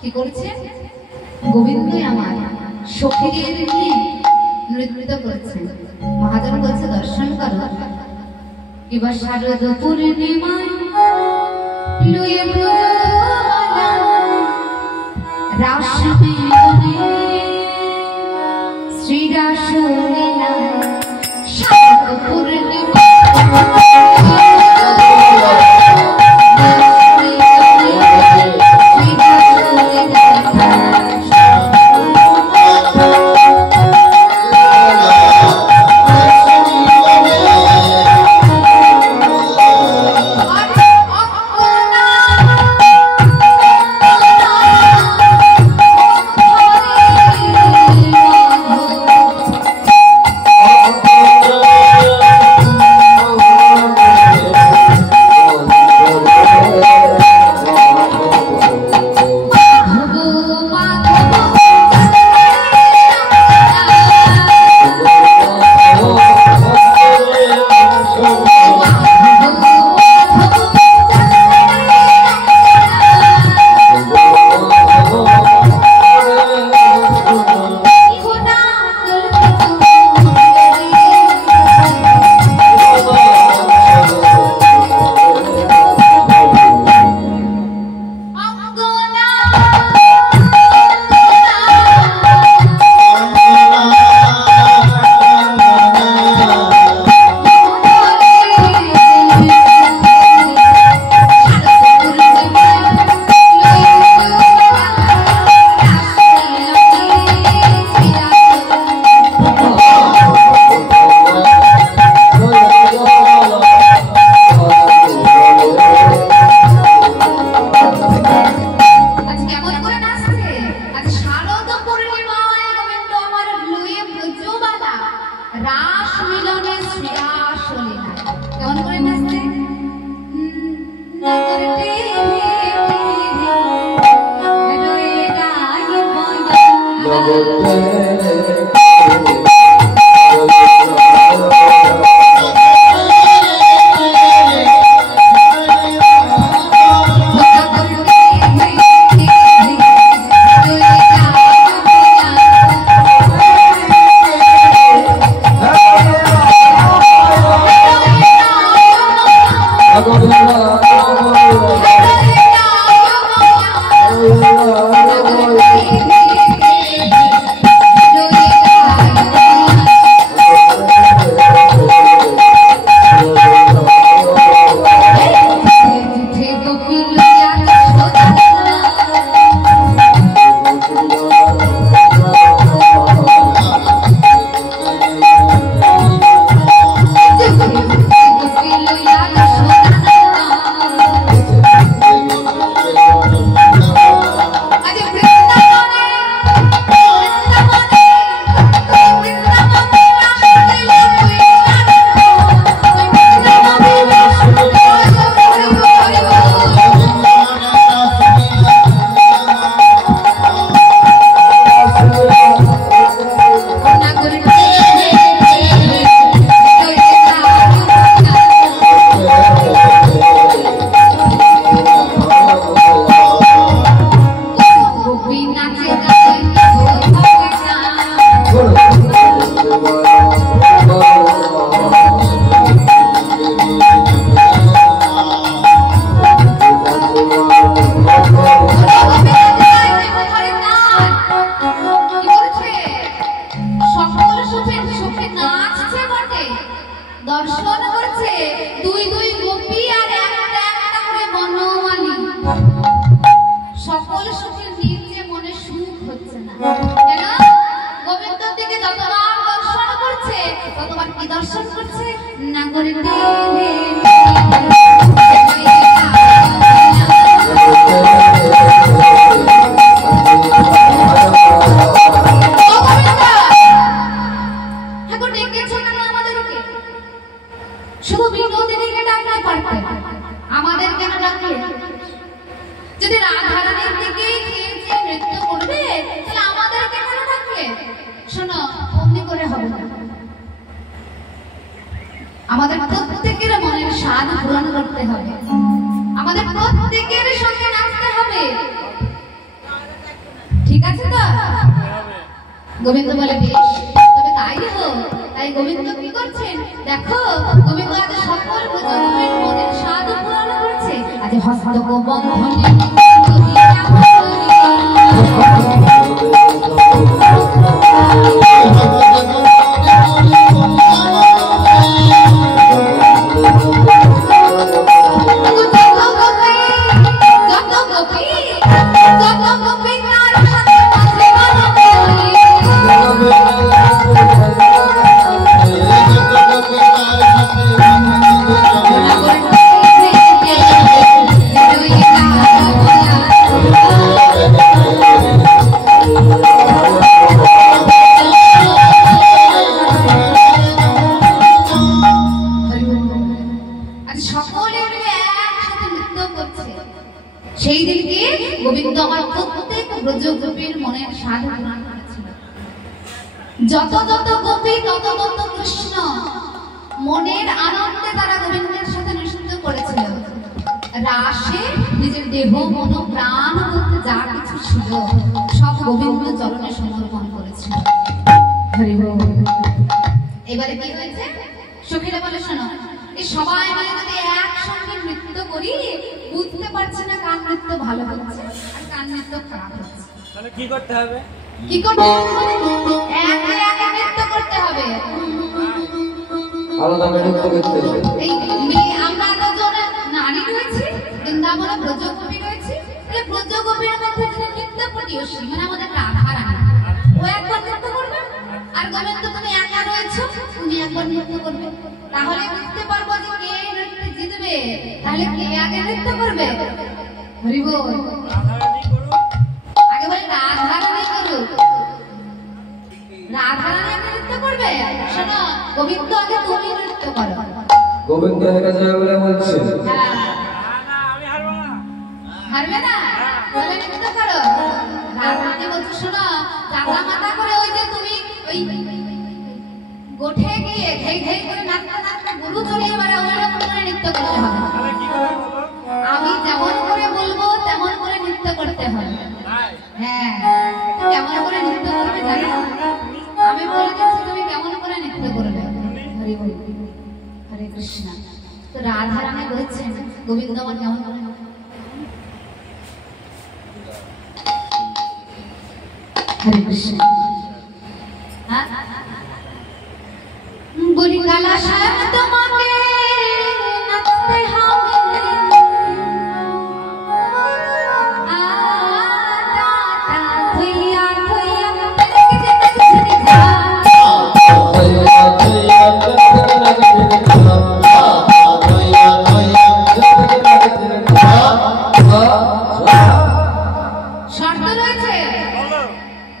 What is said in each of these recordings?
কি করছে? গোবিন্দই আমার সখীদের নিয়ে নৃত্য করছে। মহাজন বলছে দর্শন করো। এবার শারদ পূর্ণিমায় লয়ে ব্রজমালা রাস মিলনে শ্রীরাসলীলা শারদ পূর্ণিমা আমাদের প্রত্যেকের মনের স্বাদ পূরণ করতে হবে, আমাদের প্রত্যেকের সঙ্গে নাচতে হবে। আছে তো? গোবিন্দ বলে বেশ, তবে তাই হোক। তাই গোবিন্দ কি করছেন দেখো, গোবিন্দ আজ সকল ব্রজগোপীর মনের স্বাদ পূরণ করছে। আজ হস্তক বন্ধনে সেই দিনকে গোবিন্দ আমার প্রত্যেক ব্রজগোপীর মনের স্বাদ পূরণ করেছিল। যত যত গোপী তত তত কৃষ্ণ মনের আনন্দে তারা গোবিন্দের সাথে নৃত্য করেছিল। রাসে নিজের দেহ মন প্রাণ বলতে যা কিছু ছিল সব গোবিন্দ চরণে সমর্পণ করেছিল। এবারে কি হয়েছে সখীরা বলে শোনো, এই সবাই মিলে যদি একসঙ্গে নৃত্য করি বুঝতে পারছি না কার নৃত্য ভালো হচ্ছে আর কার নৃত্য খারাপ হচ্ছে। তাহলে কি করতে হবে? কি করতে হবে? একে একে নৃত্য করতে হবে। আলাদা নৃত্য করতে হবে। এই আমরা দুজন নারী রয়েছি, বৃন্দাবনে ব্রজগোপী রয়েছি। এই ব্রজগোপীর মধ্যে যে নৃত্য পরিবেশী মানে আমাদের রাধা রানী, ও একবার নৃত্য করবে আর গোবিন্দ তুমি একা রয়েছো, তুমি একবার নৃত্য করবে। তাহলে বুঝতে পারবো যে কে নৃত্য জিতবে। তাহলে কে আগে নৃত্য করবে? হরি বল। আগে বলে রাধা রানী করুক। রাধা রানী আগে নৃত্য করবে। শোনো গোবিন্দ আগে তুমি নৃত্য করো। গোবিন্দ হেরে যাবে বলে বলছে। হ্যাঁ, না আমি হারবো না। হারবে না? তাহলে নৃত্য করো। রাধা রানী বলছে শোনো, চাঁদা মাথা করে ওই যে তুমি ওই গোঠে গিয়ে ঘেই ঘেই করে নাচতে নাচতে গরু চড়িয়ে বেড়াও, ওইরকম করে নৃত্য করতে হবে। তাহলে কি করে বলো? আমি যেমন করে বলবো তেমন করে নৃত্য করতে হবে। তাই? হ্যাঁ, কেমন করে নৃত্য করবে জানো? আমি বলে দিচ্ছি তুমি কেমন করে নৃত্য করবে। হরি বল, হরে কৃষ্ণ। তো রাধা রানী বলছেন গোবিন্দ আমার কেমন করে হরে কৃষ্ণ। হ্যাঁ বলি কালা সাহেব তোমাকে নাচতে হবে। শর্ত রয়েছে,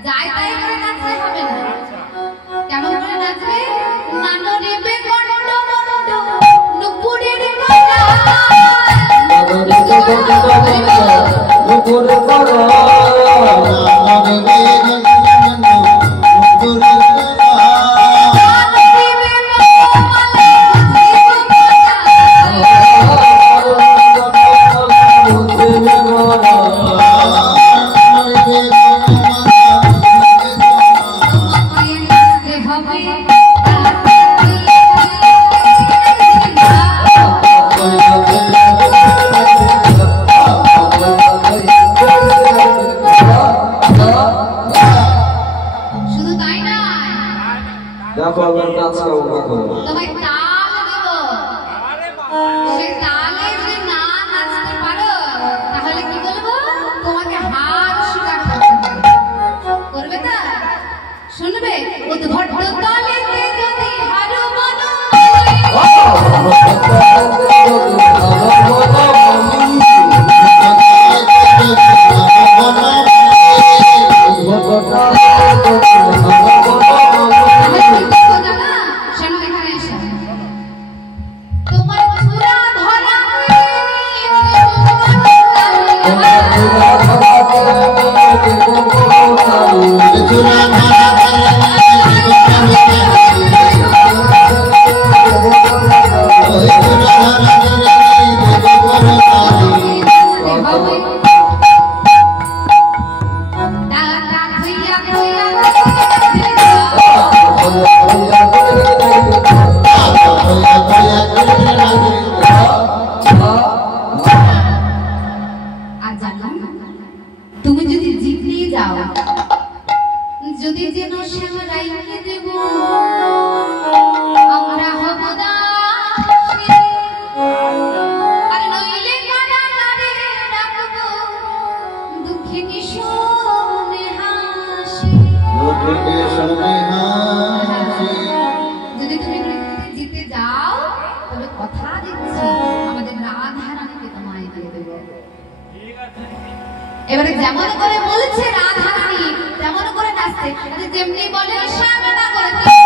যাই তাই করে নাচতে হবে না। কেমন করে নাচবে? নানো রেবে কণ্ড মণ্ড নুপুরের গলা, নুপুরের গলা, জানো তুমি যদি জিতে যাও যদি যেন শ্যামা রাইকে দেব আমরা হব দাসী আর নইলে কারাগারে রাখবো দুঃখিনী শোনে হাসি। যদি তুমি নৃত্যে জিতে যাও তবে কথা দিচ্ছি আমাদের রাধা রানীকে তোমায় দিয়ে দেবো। এবারে যেমন করে বলছে রাধা রানী তেমন করে নাচছে, যেমনি বলে শ্যামা না করে নাচে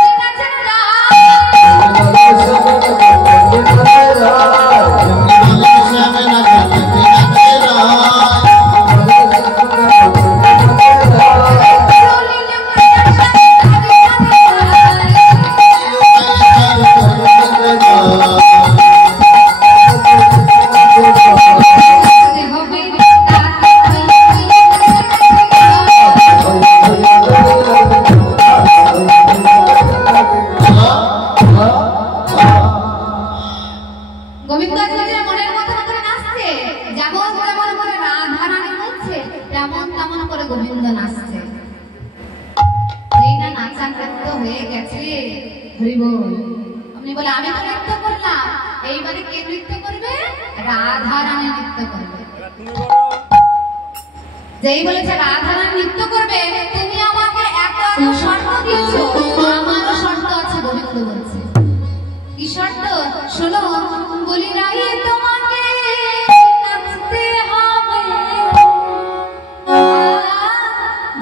যেই বলেছে রাধা রানী নৃত্য করবে তুমি আমাকে এত শর্ত দিয়েছো, আমারও শর্ত আছে। গোবিন্দ বলছে কি শর্ত শোনো, বলি রাই তোমাকে নাচতে হবে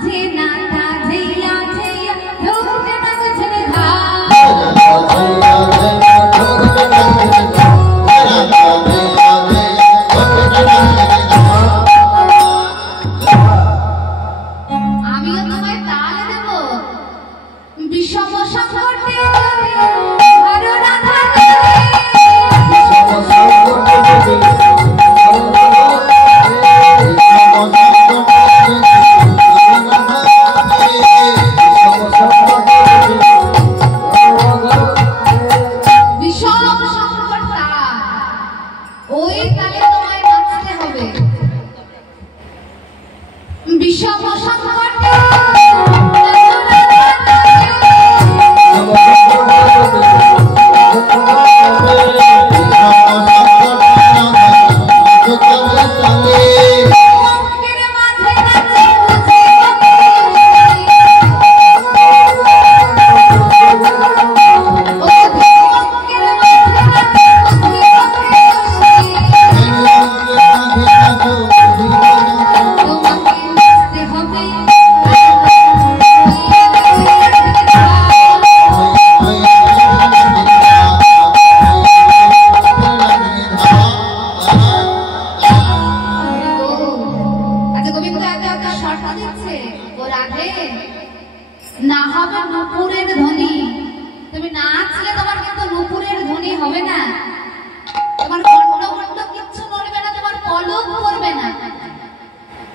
যে নাতা ঝেইয়া ঝেইয়া ঢোকে নাচছে ধা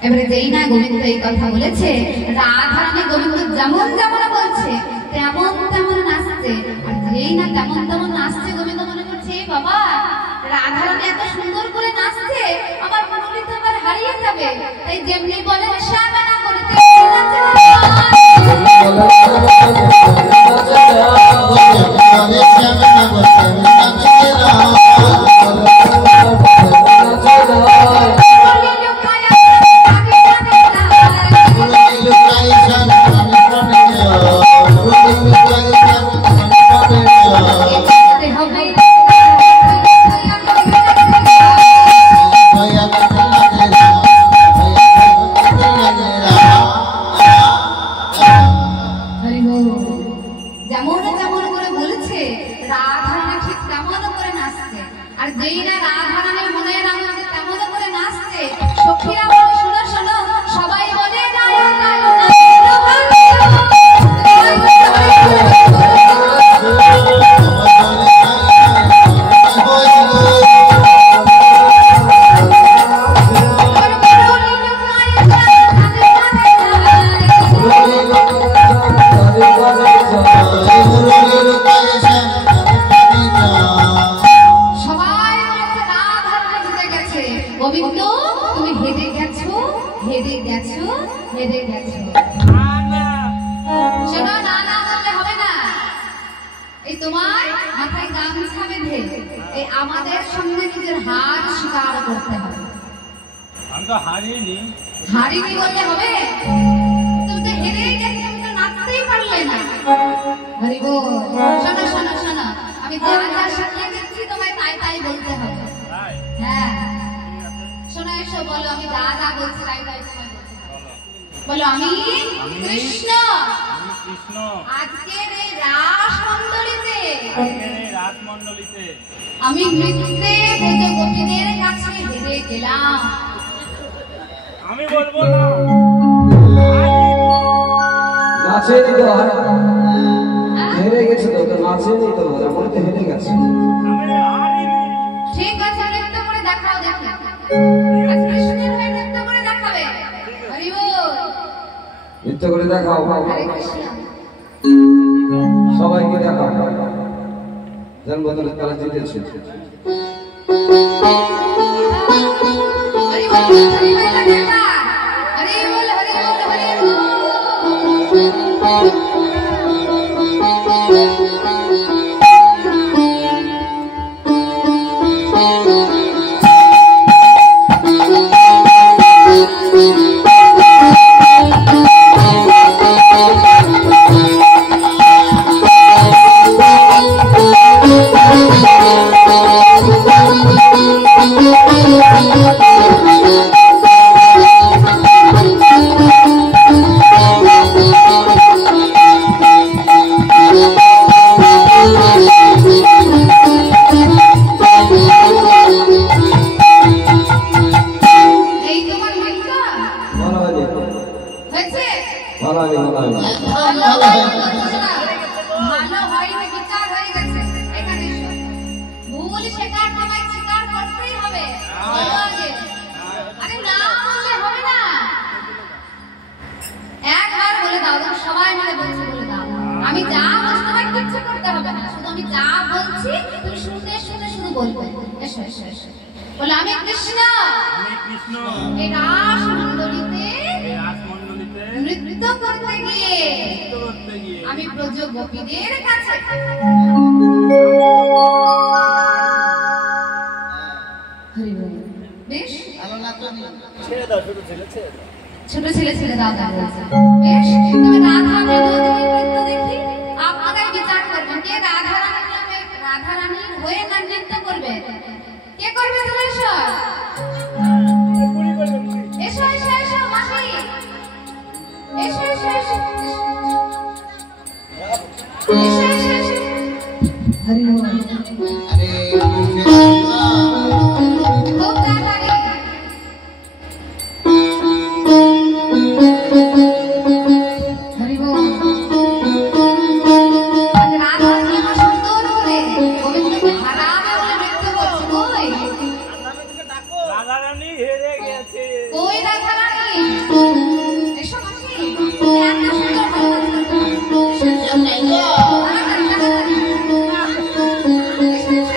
এবারে যেই না গোবিন্দ এই কথা বলেছে রাধা রানী গোবিন্দ যেমন যেমন বলছে তেমন তেমন নাচছে, আর যেই না তেমন তেমন নাচছে গোবিন্দ মনে করছে বাবা রাধা রানী এত সুন্দর করে নাচছে আমার মুরলি তো আবার হারিয়ে যাবে, তাই যেমনি বলে শ্যামা না করতে হেরে গেছো হেরে গেছো। না না শোনো, না না বললে হবে না। এই তোমার মাথায় গামছা বেঁধে এই আমাদের সঙ্গে নিজের হার স্বীকার করতে হবে। আমি তো হারিনি। হারিনি বললে হবে? তুমি তো হেরেই গেছো, তুমি তো নাচতেই পারলে না। হরি বল। শোনো শোনো শোনো, আমি যা যা শিখিয়ে দিচ্ছি তোমায় তাই তাই বলতে হবে। তাই হ্যাঁ শোনো, এসো বলো, আমি যা যা বলছি তাই তাই তোমায় বলতে হবে। বলো, আমি কৃষ্ণ আমি কৃষ্ণ আজকের এই রাসমণ্ডলীতে আজকের এই রাসমণ্ডলীতে আমি নৃত্যে ব্রজ গোপীদের কাছে হেরে গেলাম। আমি বলবো না। নাচেনি তো আর হেরে গেছে তো, তো নাচেনি তো, তারপরে তো হেরে গেছে। আমি হারিনি। ঠিক আছে, নৃত্য করে দেখাও দেখি। আজ কৃষ্ণের হয়ে নৃত্য করে দেখাবে। হরি বল। নৃত্য করে দেখাও, হরে কৃষ্ণ। সবাইকে দেখাও, জন্মদিনে তারা জিতেছে। হরি বল, হরি বল লাগে না। হরি বল, হরি বল, হরি বল। এই তোমার নৃত্য ভালো হয়নি, হয়েছে? ভালো হয়নি, ভালো হয়নি। ভালো হয়নি, বিচার হয়ে গেছে। এখানে এসো। ভুল স্বীকার তোমায় স্বীকার করতেই হবে। বলো আগে। আরে না বললে হবে না। একবার বলে দাও, তুমি সবাই মিলে বলছি বলে দাও। আমি যা বলছি তোমায় কিচ্ছু করতে হবে না, শুধু আমি যা বলছি তুমি শুনে শুনে শুধু বলবে। এসো এসো এসো। বলে, আমি কৃষ্ণ আমি কৃষ্ণ এই রাসমণ্ডলীতে এই রাসমণ্ডলীতে নৃত্য করতে গিয়ে নৃত্য করতে গিয়ে আমি ব্রজ গোপীদের কাছে হরি বল। বেশ, ছেড়ে দাও, ছোট ছেলে ছেড়ে দাও। ছোট ছেলে ছেলে দাও দাও বলছে। বেশ, তুমি রাধা বিনোদিনী নৃত্য দেখি আপনারাই বিচার করবেন কে রাধা রানীর হয়ে না নৃত্য করবে। কে করবে? চলে এসো এসো এসো এসো মাসি, এসো এসো এসো এসো এসো এসো। হরি বল। খুব তাড়াতাড়ি। হরি বল। আজ রাধা প্রেম সুন্দর করে গোবিন্দকে হারাবে বলে নৃত্য করছে। রাধারানী হেরে গেছে। কই রাধা রানী? এসো মাসি, এত সুন্দর ভালো লাগছে। তাড়াতাড়ি, তাড়াতাড়ি। এসো, এসো।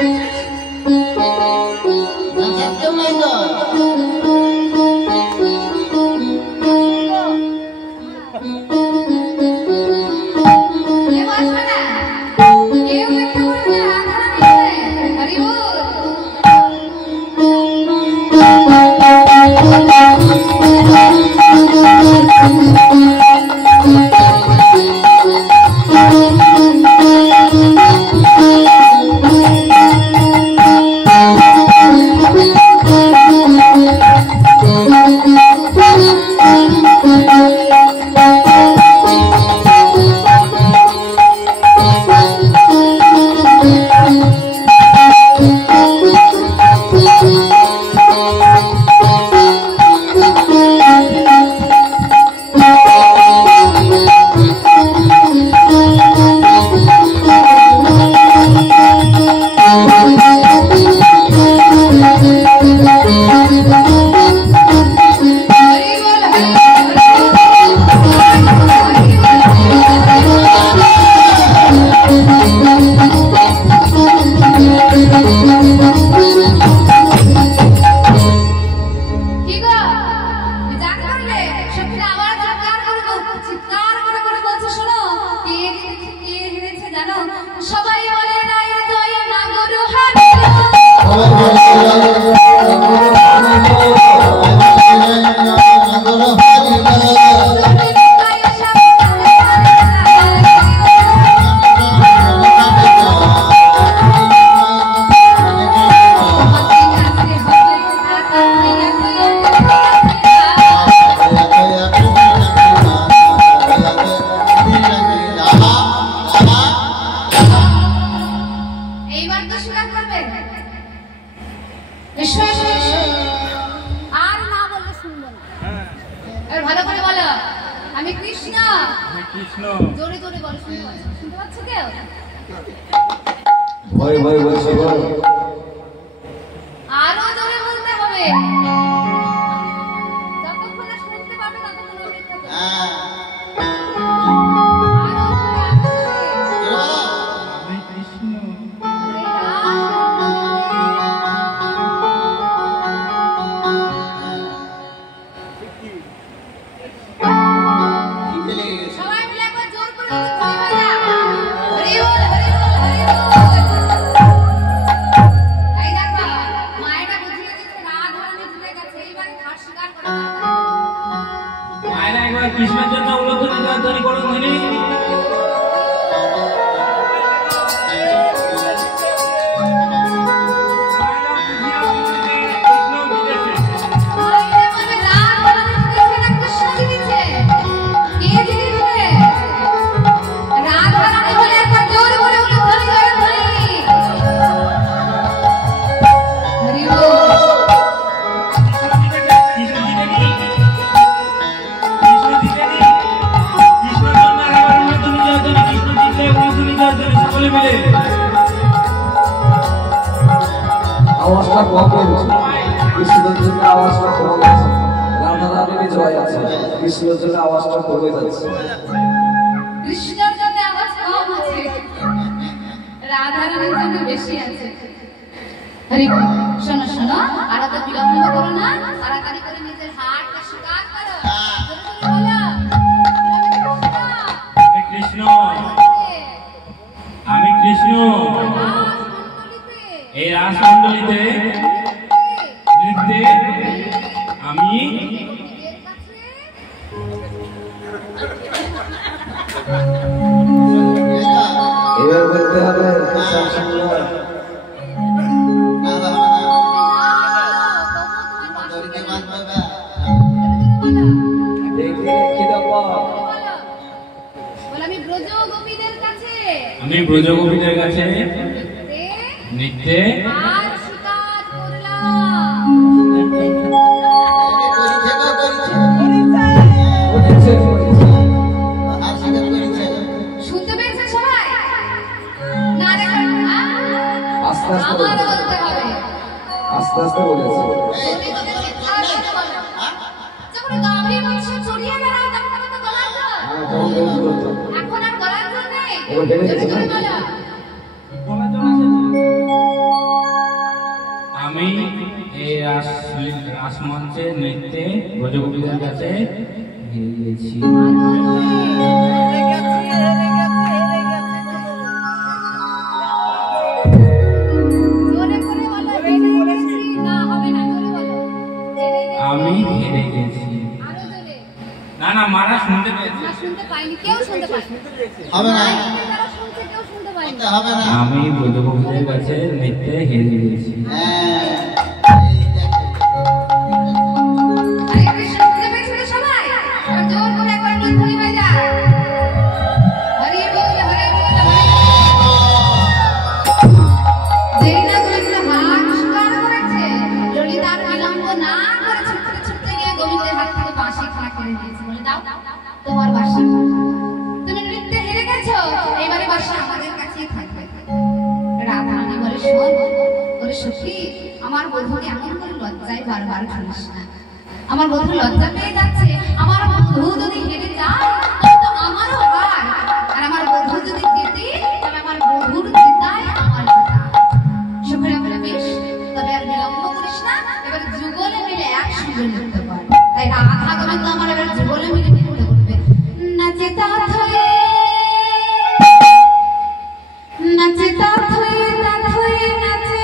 ভয় ভয় বলছে গো আরো জোরে বলতে হবে যতক্ষণ না শুনতে পাবে ততক্ষণ অপেক্ষা করো আমি কৃষ্ণ সবাই মিলে একবার জোর করে হরি বল হরি বল হরি বল। এই দেখো মায়েরা বুঝিয়ে দিচ্ছে রাধা রানী চলে গেছে এইবারে ঘাট শিকার করে মায়েরা একবার কৃষ্ণের জন্য উলুধ্বনি জয়ধ্বনি করুন ধ্বনি মায়েরা বলে রাধা রানী দিচ্ছে না কৃষ্ণ দিচ্ছে কে দিচ্ছে রাধা রানী বলে একবার জোর করে উলুধ্বনি জয়ধ্বনি হরি বল। সকলে মিলে আওয়াজটা কম হয়েছে কৃষ্ণের জন্য আওয়াজটা কম আছে রাধা রানীর জয় আছে কৃষ্ণের জন্য আওয়াজটা কমে যাচ্ছে কৃষ্ণের জন্য আওয়াজ কম আছে রাধা রানীর জন্য বেশি আছে হরি বল। শোনো শোনো আর তো বিলম্ব করো না তাড়াতাড়ি করে নিজের হাতটা স্বীকার করো জোরে জোরে বলো আমি কৃষ্ণ আমি কৃষ্ণ এই রাসমণ্ডলীতে নৃত্যে আমি এবার বলতে হবে শ্যাম সুন্দর দেখে কি দেবো আমি ব্রজ গোপীদের কাছে আমি ব্রজগোপীদের কাছে নৃত্যে আর শিকার করলাম বলেছে শুনতে পেয়েছেন সবাই না দেখো আস্তে আস্তে আমার বলেছে বলতে হবে আস্তে আস্তে বলেছে তুমি তোকে চিৎকার করে বলো যখন গাভী বংশ ছড়িয়ে বেড়াও তখন তো গলার জোর হ্যাঁ তখন বেশ করতো এখন আর গলার জোর নেই এবার বেড়ে জোরে গেছে জোরে না? বলো আমি এই রাসমঞ্চে নৃত্যে ব্রজগোপীদের কাছে হেরে গেছি জোরে করে বলো হেরে গেছি না হবে না জোরে বলো হেরে গেছি আমি হেরে গেছি আরো জোরে না না মারা শুনতে পেয়েছে না শুনতে পাইনি কেউ শুনতে পাইনি হবে না যারা শুনছে কেউ শুনতে পাইনি হবে না আমি ব্রজগোপীদের কাছে নৃত্যে হেরে গেছি হরে কৃষ্ণ শুনতে পেয়েছিলে সবাই আর জোর করে একবার নিধনি হয়ে যায় হরি বল হরি বল হরি বল। যেই না কৃষ্ণ হাত স্বীকার করেছে ললিতার বিলম্ব না করে ছুটতে ছুটতে গিয়ে গোবিন্দের হাত থেকে বাঁশি খাড়া করে দিয়েছে বলে দাও তোমার বাঁশি তুমি নৃত্যে হেরে গেছো এবারে বাঁশি আমাদের কাছেই থাকবে রাধা রানী বলে শোন ওরে সখী আমার বধূকে এমন করে লজ্জায় বারবার ফেলিস না আমার বধূ লজ্জা পেয়ে যাচ্ছে আমার বধূ যদি হেরে যায় তবে তো আমারও হার আর আমার বধূ যদি জেতে তাহলে আমার বধূর জেতাই আমার জেতা সুখেরা বলে বেশ তবে আর বিলম্ব করিস না এবার যুগলে মিলে একসঙ্গে নৃত্য কর তাই রাধা গোবিন্দ আমার এবার যুগলে মিলে নৃত্য করবে নাচে তার হয়ে নাচে তার হয়ে নাচে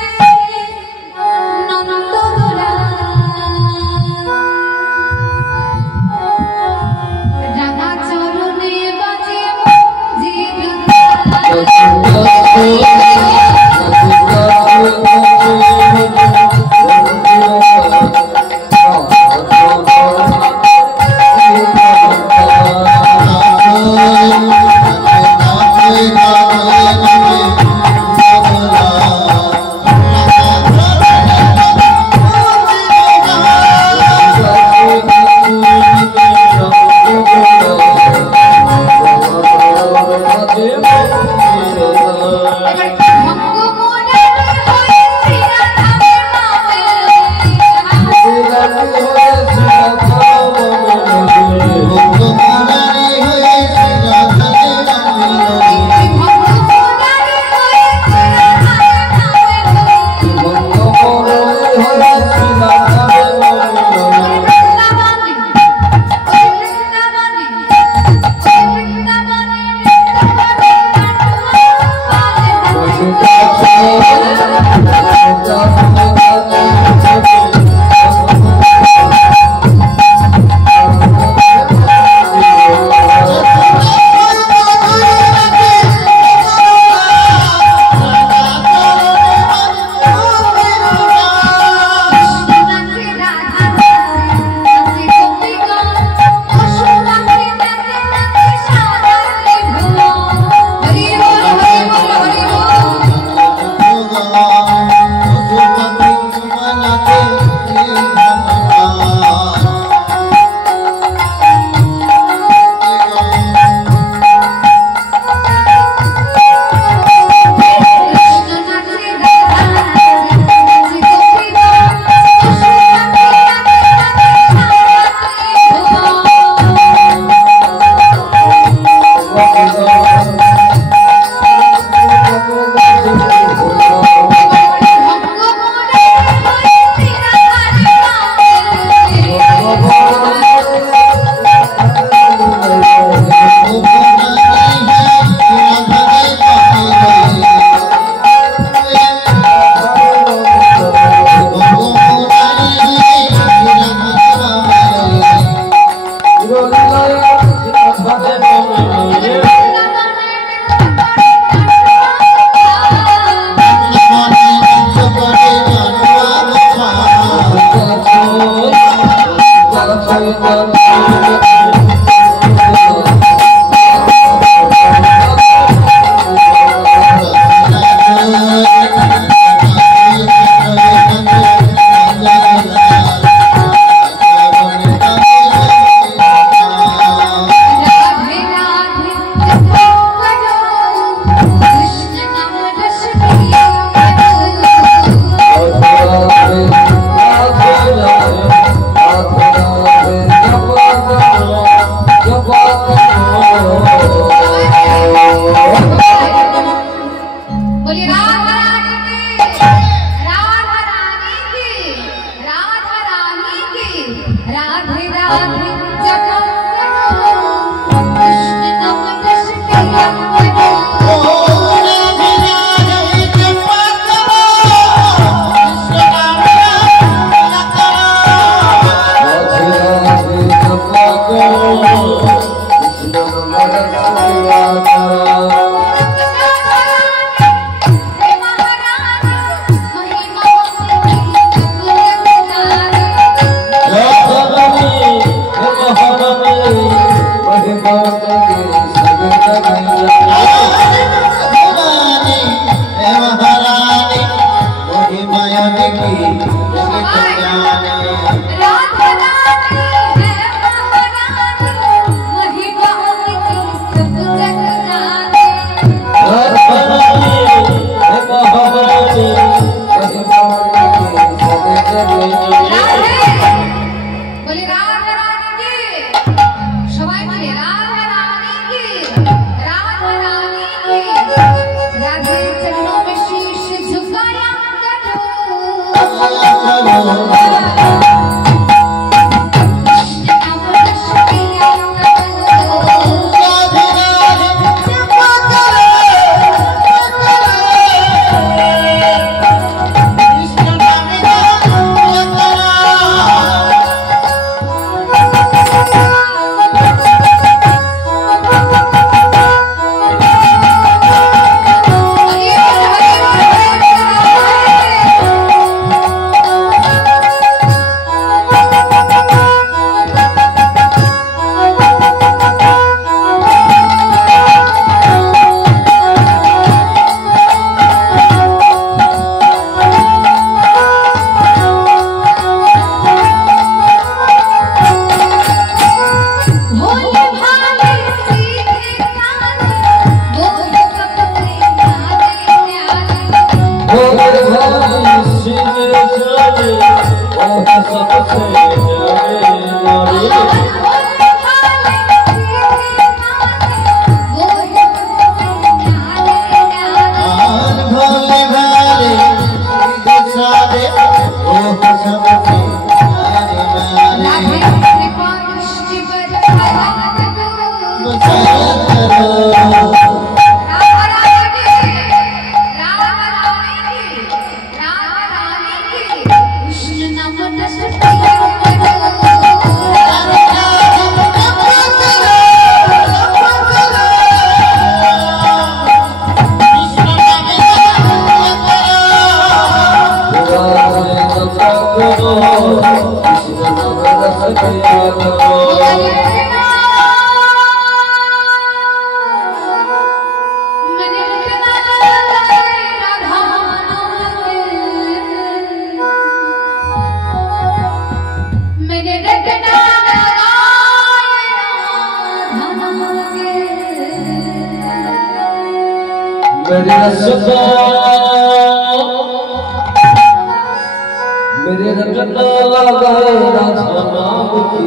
मेरे रटना लगाए राधा नाम की,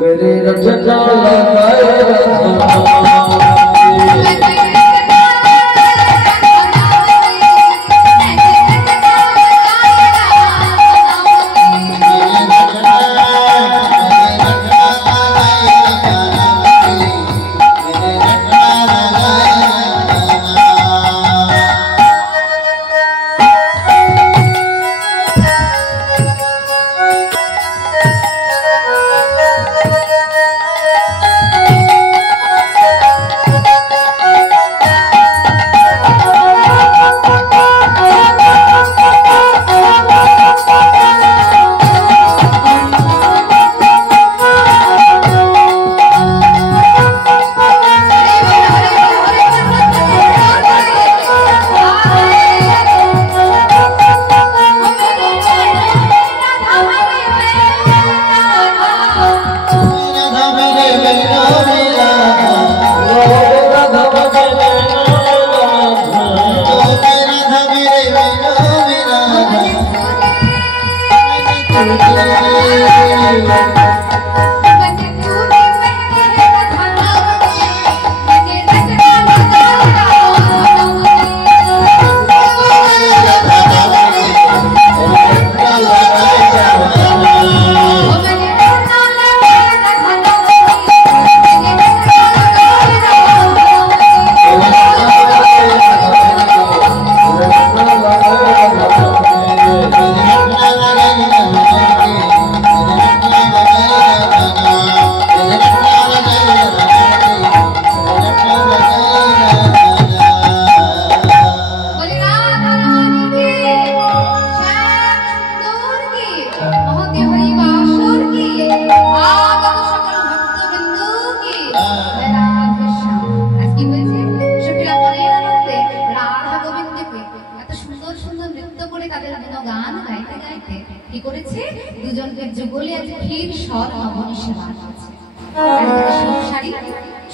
मेरे रटना लगाए राधा नाम की।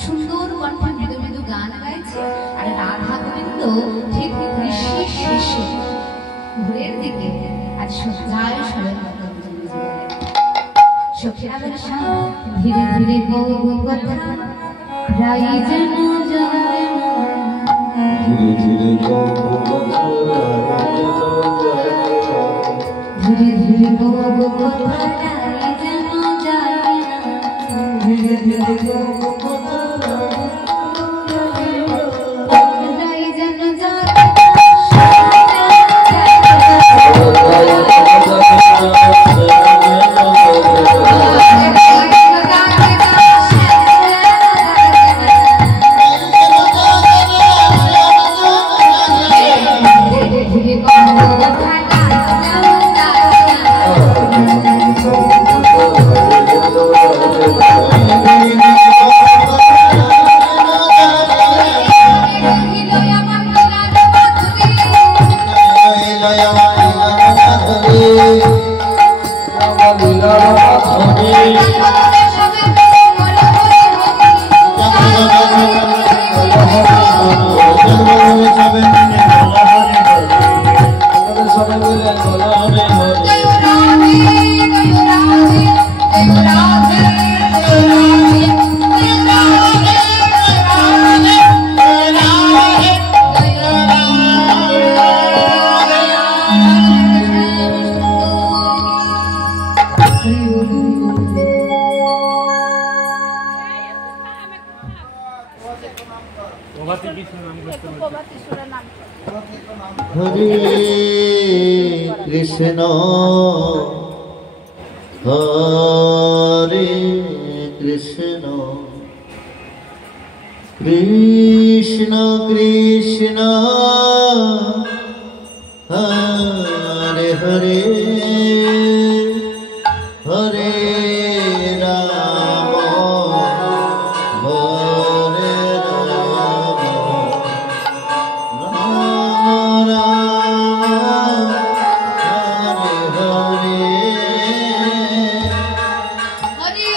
সুন্দর কণ্ঠে মৃদু মৃদু গান গাইছে আর রাধা গোবিন্দ ঠিক গ্রীষ্মের শেষে ভোরের দিকে আজ সজ্জায় শরণ সখীরা বলে ধীরে ধীরে গৌর কথা রাই যেন জানে ধীরে ধীরে ধীরে ধীরে গৌর কথা রাই যেন জানে ধীরে ধীরে গৌর কথা রাই যেন জানে हरे कृष्ण हरे कृष्ण कृष्ण कृष्ण हरे हरे हरे राम हरे राम राम राम हरे हरे हरे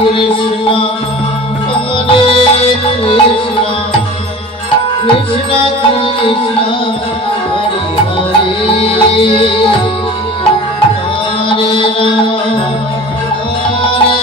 कृष्ण हरे कृष्ण कृष्ण हरे हरे हरे राम हरे हरे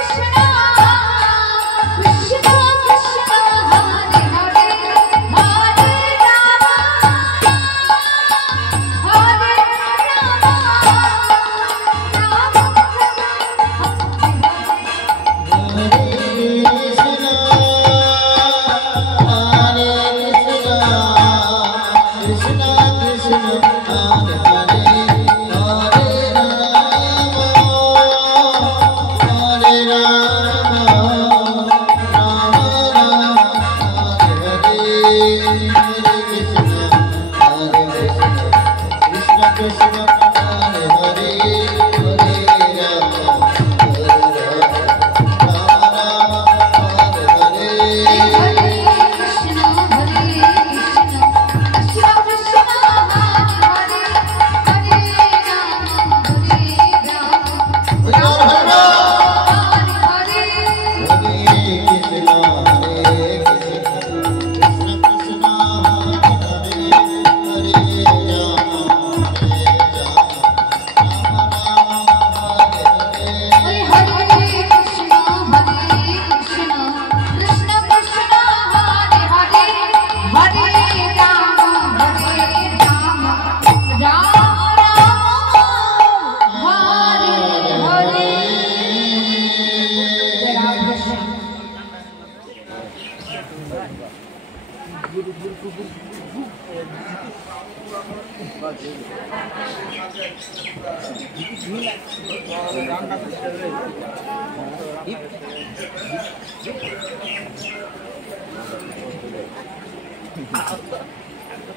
Krishna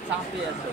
চাপে আছে